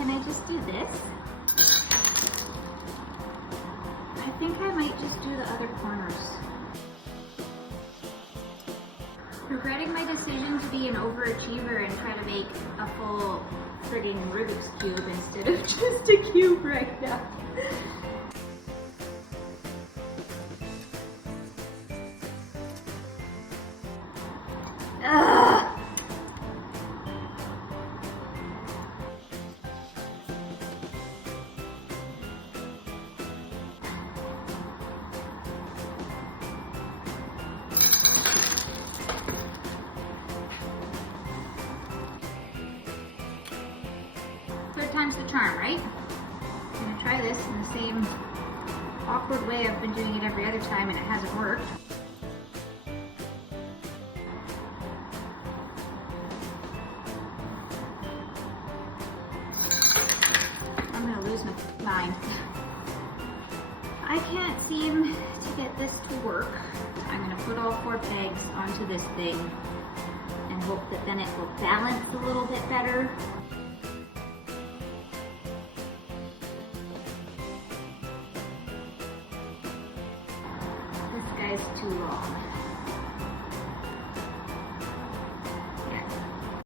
Can I just do this? I think I might just do the other corners. Regretting my decision to be an overachiever and try to make a full friggin' Rubik's Cube instead of just a cube right now. Ugh. Third time's the charm, right? I'm gonna try this in the same awkward way I've been doing it every other time and it hasn't worked. I'm gonna lose my mind. I can't seem to get this to work. I'm gonna put all 4 pegs onto this thing and hope that then it will balance a little bit better. This guy's too long.